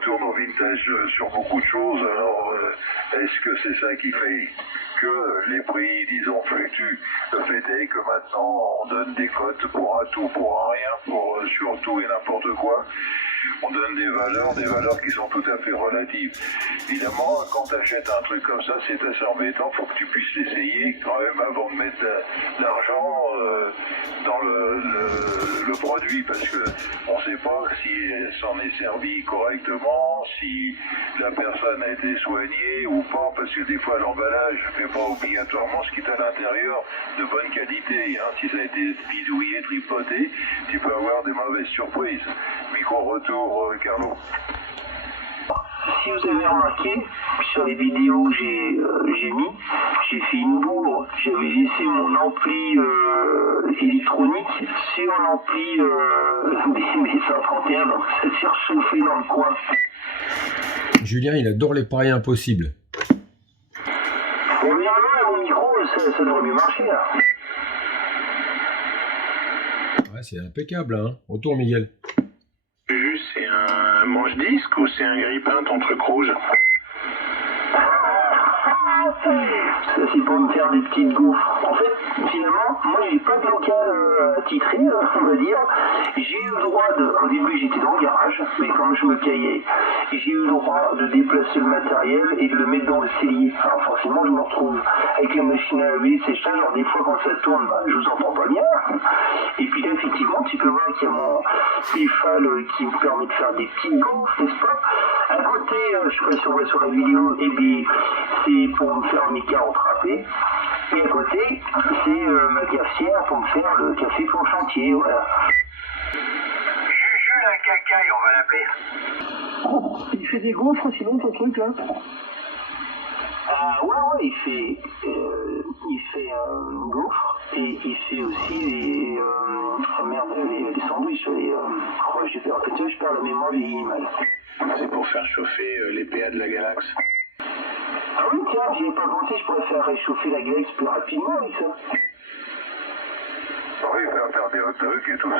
retourne au vintage sur beaucoup de choses. Alors, est-ce que c'est ça qui fait que les prix, disons, fluctuent? Le fait est que maintenant, on donne des cotes pour un tout, pour un rien, pour sur tout et n'importe quoi. On donne des valeurs qui sont tout à fait relatives. Évidemment, quand tu achètes un truc comme ça, c'est assez embêtant. Il faut que tu puisses l'essayer quand même avant de mettre l'argent dans le produit, parce que on ne sait pas si elle s'en est servi correctement, si la personne a été soignée ou pas, parce que des fois l'emballage ne fait pas obligatoirement ce qui est à l'intérieur de bonne qualité. Hein. Si ça a été bidouillé, tripoté, tu peux avoir des mauvaises surprises. Micro-retour, Carlo. Si vous avez remarqué, sur les vidéos que j'ai mis, j'ai fait une bourre. J'avais laissé mon ampli électronique sur l'ampli des 131, donc ça s'est réchauffé dans le coin. Julien, il adore les paris impossibles. Bon, normalement, mon micro, ça devrait mieux marcher, là. Ouais, c'est impeccable, hein. Retour, Miguel. C'est un manche-disque ou c'est un grille-pain ton truc rouge? Ça, c'est pour me faire des petites gaufres. En fait, finalement, moi, j'ai pas de local attitré, on va dire. J'ai eu le droit au début, j'étais dans le garage, mais comme je me caillais, j'ai eu le droit de déplacer le matériel et de le mettre dans le cellier. Alors, forcément, je me retrouve avec la machine à laver, c'est ça. Alors, des fois, quand ça tourne, je vous entends pas bien. Et puis là, effectivement, tu peux voir qu'il y a mon Eiffel qui me permet de faire des petites gaufres, n'est-ce pas? À côté, je sais pas si on voit sur la vidéo, et bien, c'est pour me faire mes carottes râpées. Et à côté, c'est ma cafetière pour me faire le café pour le chantier, voilà. Juju la cacaille, on va l'appeler. Il fait des gaufres, sinon, ton truc, là? Ah ouais, il fait gaufres, et il fait aussi les sandwichs, je perds la mémoire du animal. C'est pour faire chauffer les PA de la Galax. Ah oui, tiens, j'y ai pas pensé, je pourrais faire réchauffer la Galax plus rapidement avec ça. Oui, faire des hot dogs et tout ça,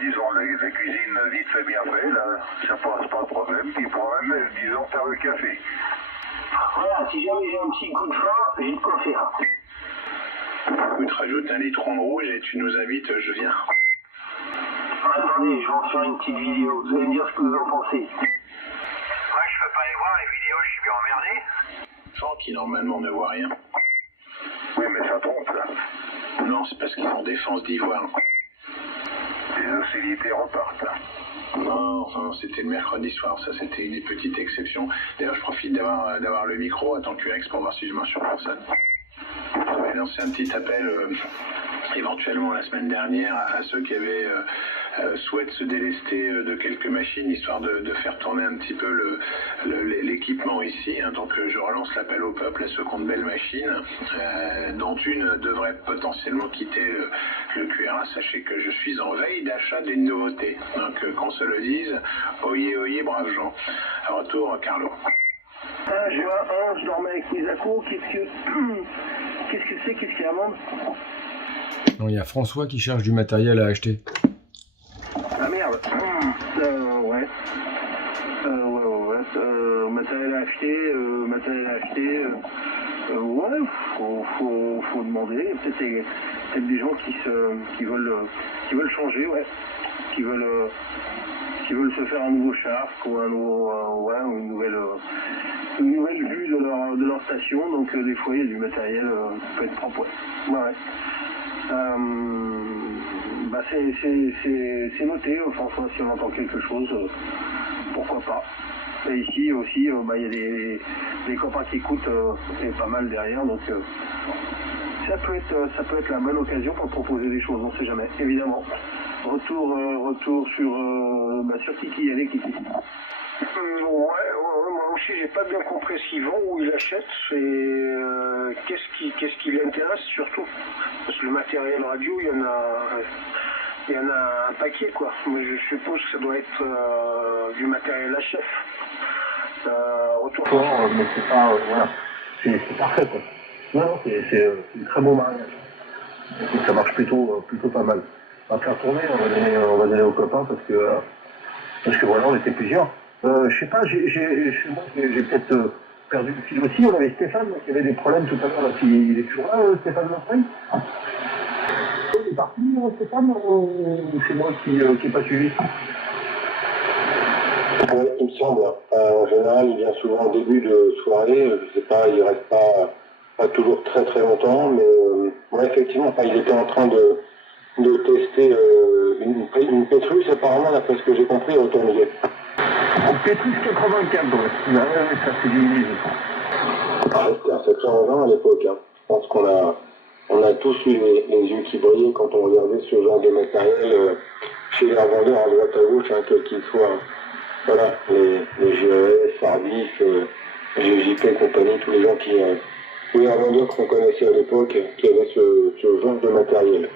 disons, la cuisine vite fait bien fait, là, ça pose pas de problème. Puis pour même, disons, faire le café. Voilà, si jamais j'ai un petit coup de faim, j'ai de quoi faire. Écoute, rajoute un litron de rouge et tu nous invites, je viens. Attendez, je vais en faire une petite vidéo, vous allez me dire ce que vous en pensez. Moi, je peux pas les voir, les vidéos, je suis bien emmerdé. Gens qui normalement ne voient rien. Oui, mais ça trompe, là. Non, c'est parce qu'ils ont défense d'ivoire. Les hostilités repartent. Non, c'était le mercredi soir, ça c'était une petite exception. D'ailleurs, je profite d'avoir le micro à tant que Rex pour voir si je marche sur personne. J'avais lancé un petit appel éventuellement la semaine dernière à ceux qui avaient souhaitent se délester de quelques machines, histoire de faire tourner un petit peu l'équipement ici. Hein. Donc je relance l'appel au peuple, à ceux qui ont de belles machines, dont une devrait potentiellement quitter le QRA. Sachez que je suis en veille d'achat d'une nouveauté. Donc qu'on se le dise, oyez, oyez, braves gens. À retour, Carlo. 1 juin 1, je dormais avec mes accos, qu'est-ce que c'est, qu'est-ce qu'il y a à vendre? Non, il y a François qui cherche du matériel à acheter. Ah merde. Ouais. Matériel à acheter. Ouais, faut demander. Peut-être des gens qui veulent changer, ouais. Qui veulent se faire un nouveau Shark ou une nouvelle vue de leur station. Donc des fois il y a du matériel qui peut être propre, ouais. C'est noté, François, si on entend quelque chose, pourquoi pas. Et ici aussi, il y a des copains qui écoutent, et pas mal derrière, donc ça peut être la bonne occasion pour proposer des choses, on sait jamais, évidemment. Retour sur Kiki, allez Kiki. Ouais, moi aussi j'ai pas bien compris ce qu'il vend, où il achète, et qu'est-ce qui l'intéresse surtout. Parce que le matériel radio, il y en a un paquet quoi, mais je suppose que ça doit être du matériel à chef. Retour. Mais c'est pas, voilà, c'est parfait quoi. Non, c'est un très bon mariage. Et ça marche plutôt pas mal. On va faire tourner, on va donner aux copains parce que voilà, on était plusieurs. Je sais pas, j'ai peut-être perdu le fil aussi. On avait Stéphane qui avait des problèmes tout à l'heure. Là, il est toujours là, Stéphane Montreuil. Il est parti, Stéphane, ou c'est moi qui n'ai pas suivi? Oui, il me semble. En général, il vient souvent au début de soirée. Je sais pas, il reste pas toujours très très longtemps, mais ouais, effectivement, enfin, il était en train de tester une Pétrus, apparemment, d'après ce que j'ai compris, au retour milieu. Pétrus 84, ouais, ça c'est du Ah, c'était un sacré engin à l'époque. Hein. Je pense qu'on a tous eu les yeux qui brillaient quand on regardait ce genre de matériel chez les revendeurs à droite à gauche, hein, quels qu'ils soient. Voilà, les GES, Sardis, GJP, compagnie, tous les gens tous les revendeurs qu'on connaissait à l'époque qui avaient ce genre de matériel.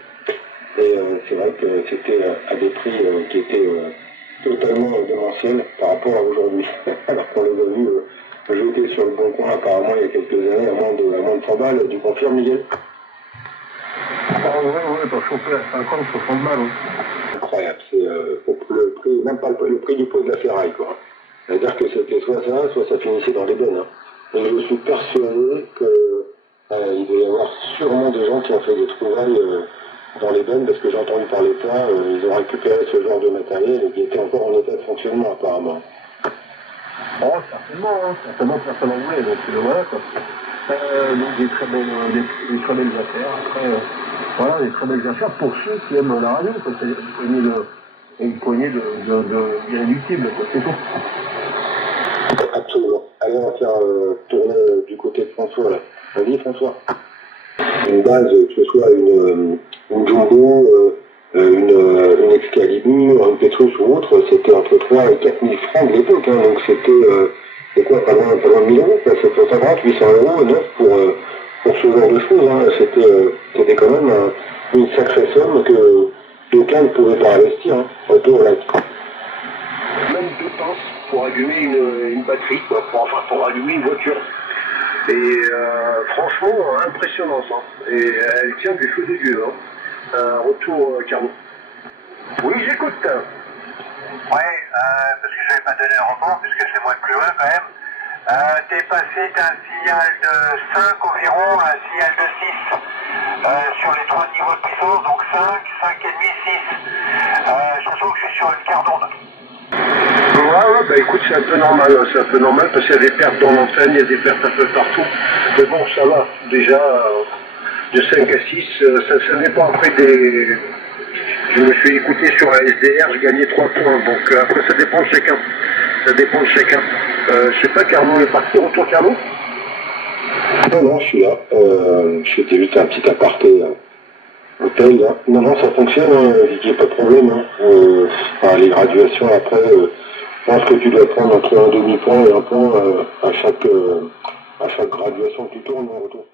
Et c'est vrai que c'était à des prix qui étaient totalement démentiels par rapport à aujourd'hui. Alors qu'on les a vus jeter sur le bon coin apparemment il y a quelques années à moins de 100 balles. Tu confirmes, Miguel? Ah ouais, t'as chopé à 50, 60 balles. Incroyable, c'est le prix, même pas le prix du pot de la ferraille, quoi. C'est-à-dire que c'était soit ça finissait dans les bennes. Hein. Et je suis persuadé qu'il doit y avoir sûrement des gens qui ont fait des trouvailles dans les bennes, parce que j'ai entendu parler de ça, ils ont récupéré ce genre de matériel et qui était encore en état de fonctionnement apparemment. Oh, certainement personne en voulait, donc voilà quoi. Donc des très belles affaires. Après, voilà, des très belles affaires pour ceux qui aiment la radio, parce qu'il y a une poignée de irréductibles, quoi, c'est tout. Absolument. Allez, on va faire tourner du côté de François là. Vas-y François. Une base, que ce soit une Jumbo, une Excalibur, une Pétrus ou autre, c'était entre 3 et 4 000 francs de l'époque, hein, donc c'était quoi, pas loin de 1000 euros, quoi, 750, 800 euros neuf pour ce genre de choses, hein, c'était quand même une sacrée somme que d'aucuns ne pouvaient pas investir, hein, autour là. Même 2 pinces pour allumer une batterie, quoi, pour allumer une voiture. Et franchement, impressionnant ça. Et elle tient du feu de Dieu. Hein. Retour, Carlo. Oui, j'écoute. Ouais, parce que je vais pas donner le report, puisque c'est moi le plus loin quand même. T'es passé d'un signal de 5 environ à un signal de 6 sur les 3 niveaux de puissance, donc 5, 5,5, 6. Sachant que je suis sur une quart d'onde. Ouais, bah écoute, c'est un peu normal, hein, c'est un peu normal parce qu'il y a des pertes dans l'antenne, il y a des pertes un peu partout. Mais bon, ça va, déjà, de 5 à 6, ça dépend après des... Je me suis écouté sur la SDR, je gagnais 3 points, donc après ça dépend de chacun. Ça dépend de chacun. Je sais pas, Carlo est parti, retour Carlo? Non, je suis là. Je t'ai vu un petit aparté hôtel, là. Non, ça fonctionne, hein, il n'y a pas de problème. Hein. Enfin, les graduations, après, je pense que tu dois prendre entre un demi-point et un point à chaque graduation que tu tournes en retour.